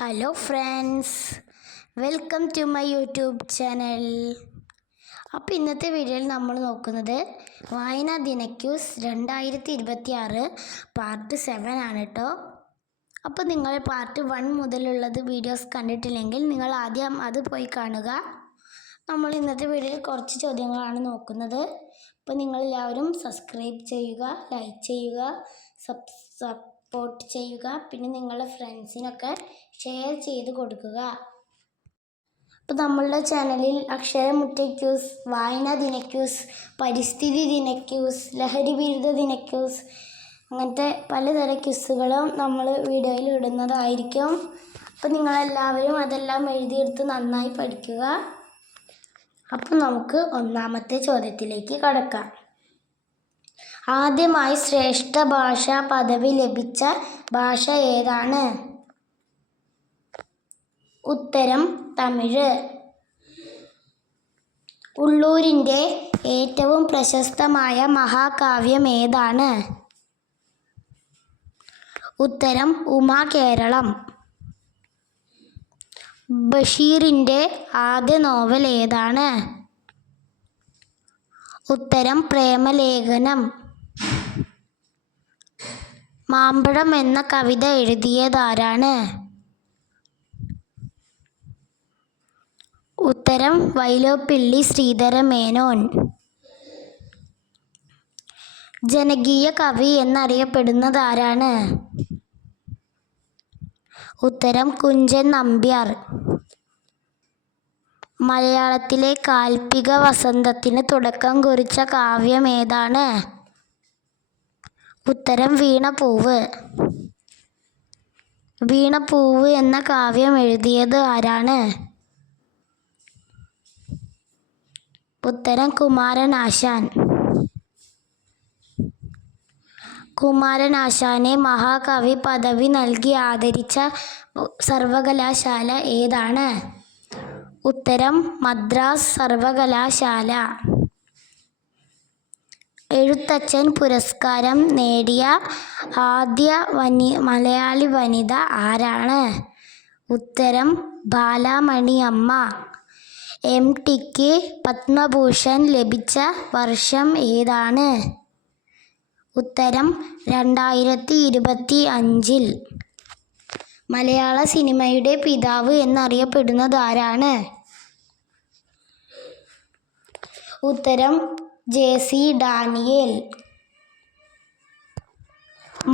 Hello friends, welcome to my YouTube channel. അപ്പോൾ ഇന്നത്തെ വീഡിയോയിൽ നമ്മൾ നോക്കുന്നത് വായനാ ദിനക്യൂസ് 2026 പാർട്ട് 7 ആണ് കേട്ടോ. അപ്പോൾ നിങ്ങൾ പാർട്ട് 1 മുതലുള്ളത് വീഡിയോസ് കണ്ടിട്ടില്ലെങ്കിൽ നിങ്ങൾ ആദ്യം അത് പോയി കാണുക. നമ്മൾ ഇന്നത്തെ വീഡിയോയിൽ കുറച്ച് ചോദ്യങ്ങളാണ് നോക്കുന്നത്. അപ്പോൾ നിങ്ങളെല്ലാവരും സബ്സ്ക്രൈബ് ചെയ്യുക, ലൈക്ക് ചെയ്യുക, സപ്പോർട്ട് ചെയ്യുക. പിന്നെ നിങ്ങളുടെ ഫ്രണ്ട്സിനൊക്കെ ഷെയർ ചെയ്ത് കൊടുക്കുക. അപ്പോൾ നമ്മളുടെ ചാനലിൽ അക്ഷരമുറ്റ ക്യൂസ്, വായനാ ദിനക്യൂസ്, പരിസ്ഥിതി ദിനക്യൂസ്, ലഹരി വിരുദ്ധ ദിനക്യൂസ്, അങ്ങനത്തെ പലതരം ക്യൂസുകളും നമ്മൾ വീഡിയോയിൽ ഇടുന്നതായിരിക്കും. അപ്പോൾ നിങ്ങളെല്ലാവരും അതെല്ലാം എഴുതിയെടുത്ത് നന്നായി പഠിക്കുക. അപ്പോൾ നമുക്ക് ഒന്നാമത്തെ ചോദ്യത്തിലേക്ക് കടക്കാം. ആദ്യമായി ശ്രേഷ്ഠ ഭാഷാ പദവി ലഭിച്ച ഭാഷ ഏതാണ്? ഉത്തരം തമിഴ്. ഉള്ളൂരിൻ്റെ ഏറ്റവും പ്രശസ്തമായ മഹാകാവ്യം ഏതാണ്? ഉത്തരം ഉമാകേരളം. ബഷീറിൻ്റെ ആദ്യ നോവൽ ഏതാണ്? ഉത്തരം പ്രേമലേഖനം. മാമ്പഴം എന്ന കവിത എഴുതിയതാരാണ്? ഉത്തരം വൈലോപ്പിള്ളി ശ്രീധരമേനോൻ. ജനകീയ കവി എന്നറിയപ്പെടുന്നതാരാണ്? ഉത്തരം കുഞ്ചൻ നമ്പ്യാർ. മലയാളത്തിലെ കാൽപ്പിക വസന്തത്തിന് തുടക്കം കുറിച്ച കാവ്യം ഏതാണ്? ഉത്തരം വീണപ്പൂവ്. വീണപ്പൂവ് എന്ന കാവ്യം എഴുതിയത് ആരാണ്? ഉത്തരം കുമാരനാശാൻ. കുമാരനാശാനെ മഹാകവി പദവി നൽകി ആദരിച്ച സർവകലാശാല ഏതാണ്? ഉത്തരം മദ്രാസ് സർവകലാശാല. എഴുത്തച്ഛൻ പുരസ്കാരം നേടിയ ആദ്യ മലയാളി വനിത ആരാണ്? ഉത്തരം ബാലാമണി അമ്മ. എം.ടിക്ക് പത്മഭൂഷൺ ലഭിച്ച വർഷം ഏതാണ്? ഉത്തരം 2025. മലയാള സിനിമയുടെ പിതാവ് എന്നറിയപ്പെടുന്നത് ആരാണ്? ഉത്തരം ജെ.സി. ഡാനിയേൽ.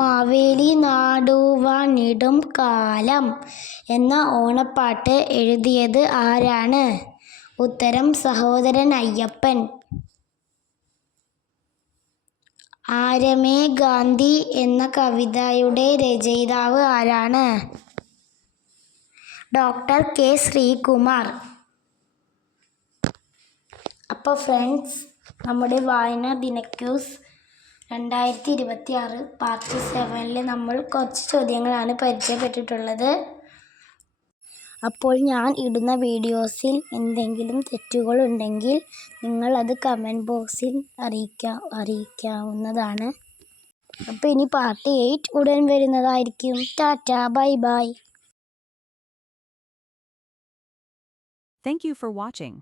മാവേലി നാടുവാണിടും കാലം എന്ന ഓണപ്പാട്ട് എഴുതിയത് ആരാണ്? ഉത്തരം സഹോദരൻ അയ്യപ്പൻ. ആരമേ ഗാന്ധി എന്ന കവിതയുടെ രചയിതാവ് ആരാണ്? Doctor K Sreekumar. അപ്പോൾ ഫ്രണ്ട്സ്, നമ്മുടെ വായനാ ദിനക്യൂസ് 2026 പാർട്ട് 7 നമ്മൾ കുറച്ച് ചോദ്യങ്ങളാണ് പരിചയപ്പെട്ടിട്ടുള്ളത്. അപ്പോൾ ഞാൻ ഇടുന്ന വീഡിയോസിൽ എന്തെങ്കിലും തെറ്റുകളുണ്ടെങ്കിൽ നിങ്ങളത് കമൻറ്റ് ബോക്സിൽ അറിയിക്കാവുന്നതാണ്. അപ്പോൾ ഇനി പാർട്ട് 8 ഉടൻ വരുന്നതായിരിക്കും. Tata, bye bye. Thank you for watching.